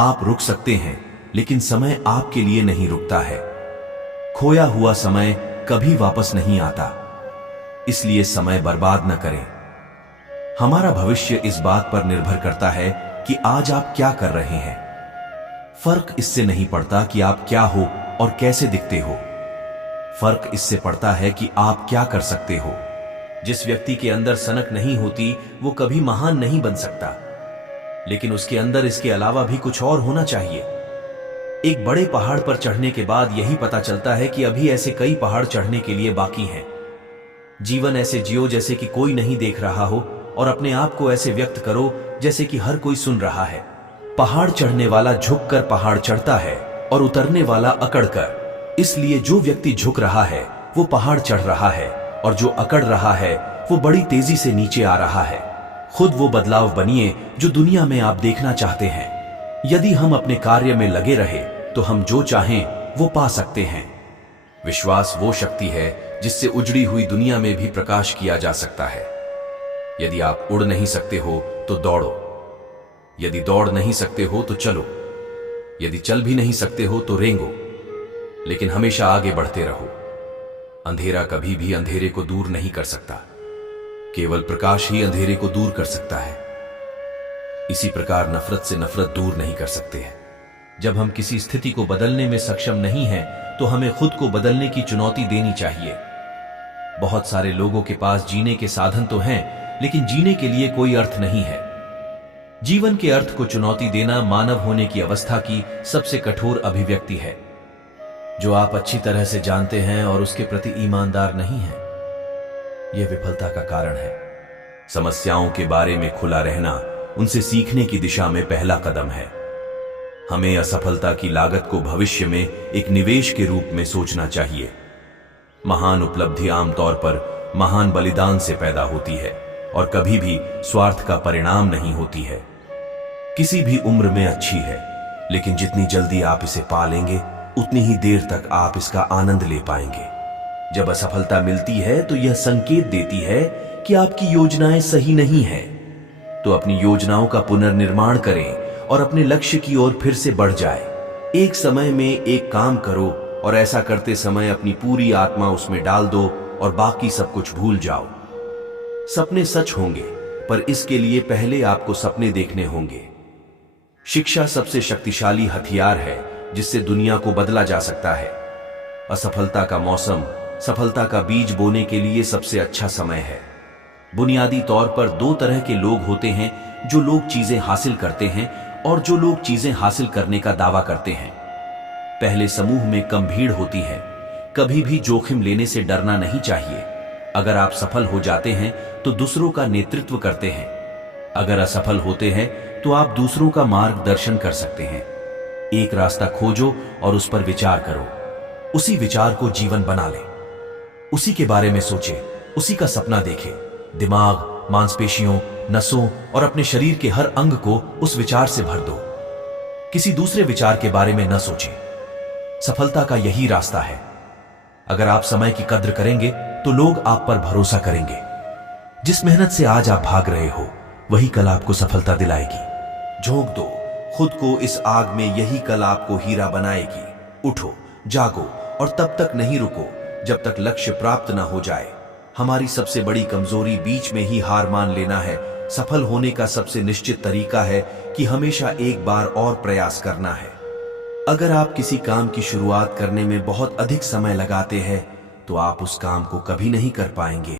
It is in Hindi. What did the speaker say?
आप रुक सकते हैं, लेकिन समय आपके लिए नहीं रुकता है। खोया हुआ समय कभी वापस नहीं आता, इसलिए समय बर्बाद न करें। हमारा भविष्य इस बात पर निर्भर करता है कि आज आप क्या कर रहे हैं। फर्क इससे नहीं पड़ता कि आप क्या हो और कैसे दिखते हो, फर्क इससे पड़ता है कि आप क्या कर सकते हो। जिस व्यक्ति के अंदर सनक नहीं होती वो कभी महान नहीं बन सकता, लेकिन उसके अंदर इसके अलावा भी कुछ और होना चाहिए। एक बड़े पहाड़ पर चढ़ने के बाद यही पता चलता है कि अभी ऐसे कई पहाड़ चढ़ने के लिए बाकी हैं। जीवन ऐसे जियो जैसे कि कोई नहीं देख रहा हो, और अपने आप को ऐसे व्यक्त करो जैसे कि हर कोई सुन रहा है। पहाड़ चढ़ने वाला झुककर पहाड़ चढ़ता है और उतरने वाला अकड़कर। इसलिए जो व्यक्ति झुक रहा है वो पहाड़ चढ़ रहा है, और जो अकड़ रहा है वो बड़ी तेजी से नीचे आ रहा है। खुद वो बदलाव बनिए जो दुनिया में आप देखना चाहते हैं। यदि हम अपने कार्य में लगे रहे तो हम जो चाहें वो पा सकते हैं। विश्वास वो शक्ति है जिससे उजड़ी हुई दुनिया में भी प्रकाश किया जा सकता है। यदि आप उड़ नहीं सकते हो तो दौड़ो, यदि दौड़ नहीं सकते हो तो चलो, यदि चल भी नहीं सकते हो तो रेंगो, लेकिन हमेशा आगे बढ़ते रहो। अंधेरा कभी भी अंधेरे को दूर नहीं कर सकता, केवल प्रकाश ही अंधेरे को दूर कर सकता है। इसी प्रकार नफरत से नफरत दूर नहीं कर सकते हैं। जब हम किसी स्थिति को बदलने में सक्षम नहीं हैं तो हमें खुद को बदलने की चुनौती देनी चाहिए। बहुत सारे लोगों के पास जीने के साधन तो हैं, लेकिन जीने के लिए कोई अर्थ नहीं है। जीवन के अर्थ को चुनौती देना मानव होने की अवस्था की सबसे कठोर अभिव्यक्ति है। जो आप अच्छी तरह से जानते हैं और उसके प्रति ईमानदार नहीं हैं, यह विफलता का कारण है। समस्याओं के बारे में खुला रहना उनसे सीखने की दिशा में पहला कदम है। हमें असफलता की लागत को भविष्य में एक निवेश के रूप में सोचना चाहिए। महान उपलब्धि आमतौर पर महान बलिदान से पैदा होती है और कभी भी स्वार्थ का परिणाम नहीं होती है। किसी भी उम्र में अच्छी है, लेकिन जितनी जल्दी आप इसे पा लेंगे उतनी ही देर तक आप इसका आनंद ले पाएंगे। जब असफलता मिलती है तो यह संकेत देती है कि आपकी योजनाएं सही नहीं हैं। तो अपनी योजनाओं का पुनर्निर्माण करें और अपने लक्ष्य की ओर फिर से बढ़ जाए। एक समय में एक काम करो और ऐसा करते समय अपनी पूरी आत्मा उसमें डाल दो और बाकी सब कुछ भूल जाओ। सपने सच होंगे, पर इसके लिए पहले आपको सपने देखने होंगे। शिक्षा सबसे शक्तिशाली हथियार है जिससे दुनिया को बदला जा सकता है। असफलता का मौसम सफलता का बीज बोने के लिए सबसे अच्छा समय है। बुनियादी तौर पर दो तरह के लोग होते हैं, जो लोग चीजें हासिल करते हैं और जो लोग चीजें हासिल करने का दावा करते हैं। पहले समूह में कम भीड़ होती है। कभी भी जोखिम लेने से डरना नहीं चाहिए। अगर आप सफल हो जाते हैं तो दूसरों का नेतृत्व करते हैं, अगर असफल होते हैं तो आप दूसरों का मार्गदर्शन कर सकते हैं। एक रास्ता खोजो और उस पर विचार करो। उसी विचार को जीवन बना ले। उसी के बारे में सोचे, उसी का सपना देखे। दिमाग, मांसपेशियों, नसों और अपने शरीर के हर अंग को उस विचार से भर दो। किसी दूसरे विचार के बारे में न सोचें। सफलता का यही रास्ता है। अगर आप समय की कद्र करेंगे तो लोग आप पर भरोसा करेंगे। जिस मेहनत से आज आप भाग रहे हो वही कल आपको सफलता दिलाएगी। झोंक दो खुद को इस आग में, यही कल आपको हीरा बनाएगी। उठो, जागो और तब तक नहीं रुको जब तक लक्ष्य प्राप्त ना हो जाए। हमारी सबसे बड़ी कमजोरी बीच में ही हार मान लेना है। सफल होने का सबसे निश्चित तरीका है कि हमेशा एक बार और प्रयास करना है। अगर आप किसी काम की शुरुआत करने में बहुत अधिक समय लगाते हैं तो आप उस काम को कभी नहीं कर पाएंगे।